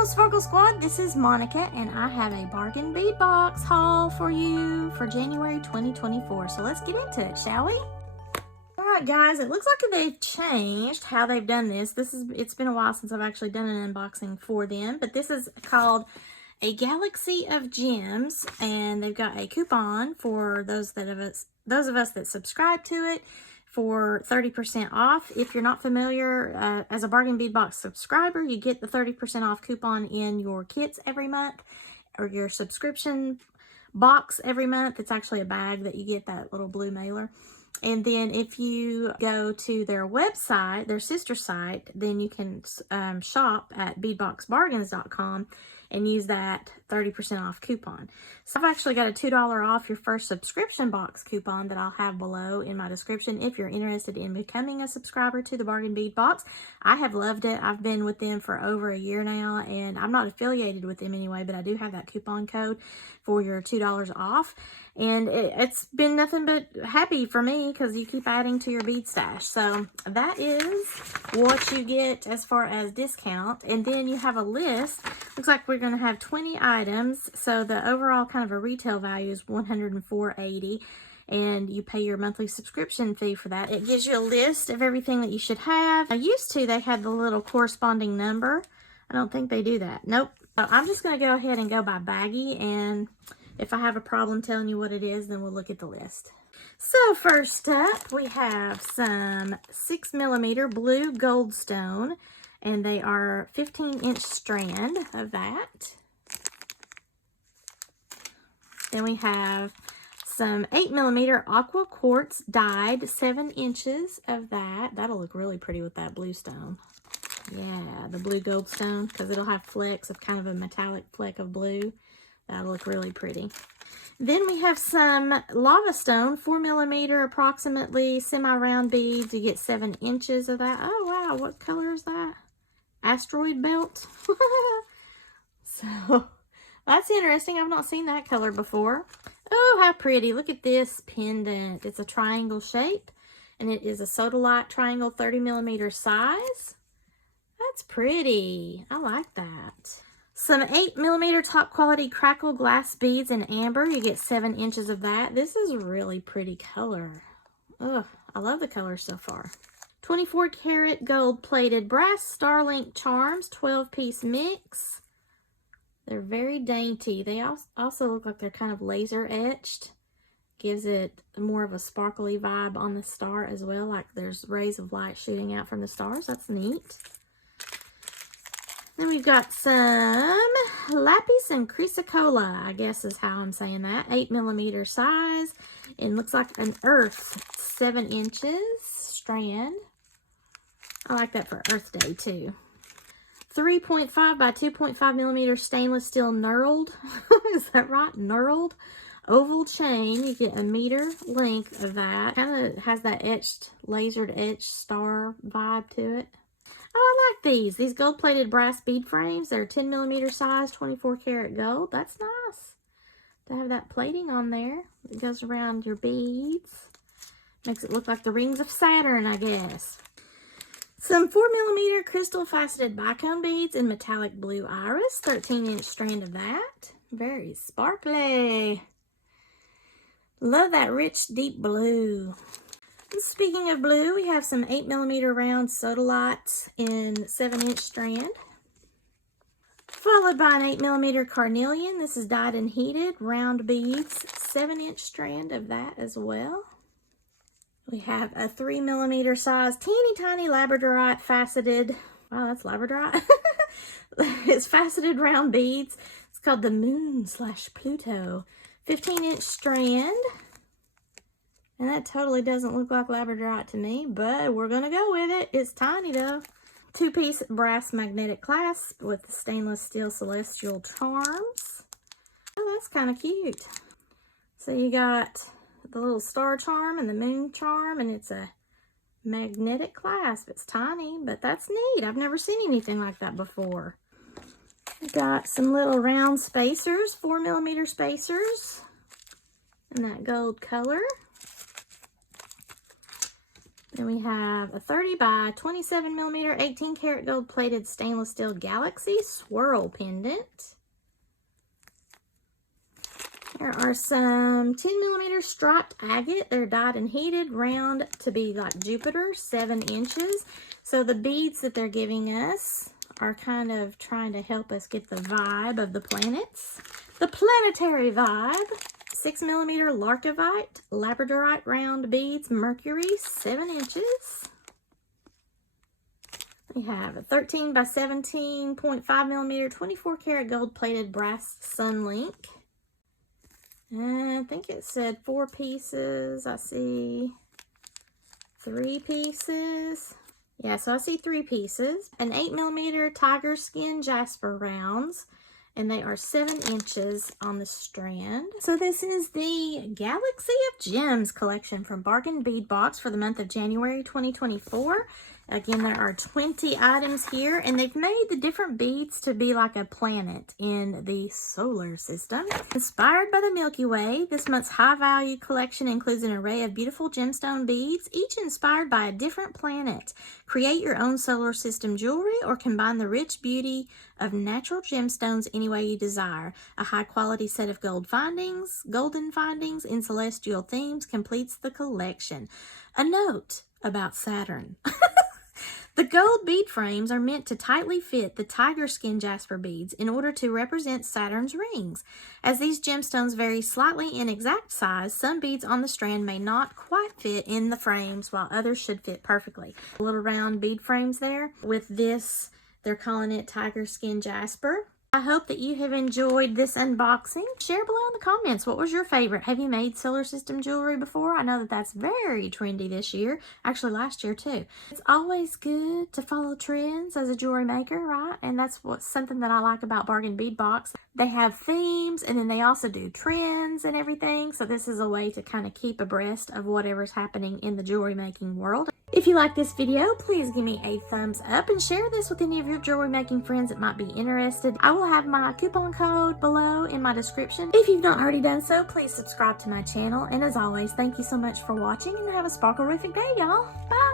Hello Sparkle Squad, this is Monica and I have a bargain bead box haul for you for January 2024. So let's get into it, shall we? Alright guys, it looks like they've changed how they've done this. It's been a while since I've actually done an unboxing for them, but this is called a Galaxy of Gems, and they've got a coupon for those of us that subscribe to it for 30% off. If you're not familiar, as a bargain bead box subscriber, you get the 30% off coupon in your kits every month, or your subscription box every month. It's actually a bag that you get, that little blue mailer. And then if you go to their website, their sister site, then you can shop at beadboxbargains.com and use that 30% off coupon. So I've actually got a $2 off your first subscription box coupon that I'll have below in my description if you're interested in becoming a subscriber to the Bargain Bead Box. I have loved it. I've been with them for over a year now, and I'm not affiliated with them anyway, but I do have that coupon code for your $2 off. And it's been nothing but happy for me because you keep adding to your bead stash. So that is what you get as far as discount. And then you have a list. Looks like we're going to have 20 items. So the overall kind of a retail value is $104.80. And you pay your monthly subscription fee for that. It gives you a list of everything that you should have. I used to, they had the little corresponding number. I don't think they do that. Nope. So I'm just going to go ahead and go by baggie, and if I have a problem telling you what it is, then we'll look at the list. So first up, we have some 6mm blue goldstone, and they are 15-inch strand of that. Then we have some 8mm aqua quartz dyed, 7 inches of that. That'll look really pretty with that blue stone. Yeah, the blue goldstone, because it'll have flecks of kind of a metallic fleck of blue. That'll look really pretty. Then we have some lava stone, 4mm approximately, semi-round beads. You get 7 inches of that. Oh wow, what color is that? Asteroid belt. So that's interesting. I've not seen that color before. Oh, how pretty. Look at this pendant. It's a triangle shape, and it is a sodalite triangle, 30mm size. That's pretty. I like that. Some 8mm top quality crackle glass beads in amber. You get 7 inches of that. This is a really pretty color. Ugh, I love the color so far. 24 karat gold plated brass Starlink charms, 12-piece mix. They're very dainty. They also look like they're kind of laser etched. Gives it more of a sparkly vibe on the star as well, like there's rays of light shooting out from the stars. That's neat. Then we've got some lapis and chrysocolla, I guess is how I'm saying that. 8mm size. And looks like an earth, 7 inches strand. I like that for Earth Day too. 3.5 by 2.5mm stainless steel knurled. Is that right? Knurled. Oval chain. You get 1 meter length of that. Kind of has that etched, lasered etched star vibe to it. Oh, I like these. These gold-plated brass bead frames. They're 10mm size, 24 karat gold. That's nice to have that plating on there. It goes around your beads. Makes it look like the rings of Saturn, I guess. Some 4mm crystal faceted bicone beads in metallic blue iris. 13-inch strand of that. Very sparkly. Love that rich, deep blue. Speaking of blue, we have some 8mm round sodalites in 7-inch strand. Followed by an 8mm carnelian. This is dyed and heated. Round beads. 7-inch strand of that as well. We have a 3mm size, teeny tiny labradorite faceted. Wow, that's labradorite. It's faceted round beads. It's called the Moon/Pluto. 15-inch strand. And that totally doesn't look like labradorite to me, but we're going to go with it. It's tiny though. 2-piece brass magnetic clasp with the stainless steel celestial charms. Oh, that's kind of cute. So you got the little star charm and the moon charm, and it's a magnetic clasp. It's tiny, but that's neat. I've never seen anything like that before. We got some little round spacers, 4mm spacers in that gold color. Then we have a 30 by 27 millimeter, 18 karat gold plated stainless steel Galaxy swirl pendant. There are some 10 millimeter striped agate. They're dyed and heated, round to be like Jupiter, 7 inches. So the beads that they're giving us are kind of trying to help us get the vibe of the planets. The planetary vibe. 6 millimeter Larkivite, Labradorite round beads, Mercury, 7 inches. We have a 13 by 17.5 millimeter, 24 karat gold plated brass Sunlink. I think it said 4 pieces. I see 3 pieces. Yeah, so I see 3 pieces. An 8 millimeter tiger skin jasper rounds, and they are 7 inches on the strand. So this is the Galaxy of Gems collection from Bargain Bead Box for the month of January 2024. Again, there are 20 items here, and they've made the different beads to be like a planet in the solar system. Inspired by the Milky Way, this month's high-value collection includes an array of beautiful gemstone beads, each inspired by a different planet. Create your own solar system jewelry or combine the rich beauty of natural gemstones any way you desire. A high-quality set of golden findings in celestial themes completes the collection. A note about Saturn. The gold bead frames are meant to tightly fit the tiger skin jasper beads in order to represent Saturn's rings. As these gemstones vary slightly in exact size, some beads on the strand may not quite fit in the frames, while others should fit perfectly. Little round bead frames there. With this, they're calling it tiger skin jasper. I hope that you have enjoyed this unboxing. Share below in the comments, what was your favorite? Have you made solar system jewelry before? I know that that's very trendy this year. Actually, last year too. It's always good to follow trends as a jewelry maker, right? And that's something that I like about Bargain Bead Box. They have themes, and then they also do trends and everything. So this is a way to kind of keep abreast of whatever's happening in the jewelry making world. If you like this video, please give me a thumbs up and share this with any of your jewelry making friends that might be interested. I will have my coupon code below in my description. If you've not already done so, please subscribe to my channel. And as always, thank you so much for watching, and have a sparkle-rific day, y'all. Bye!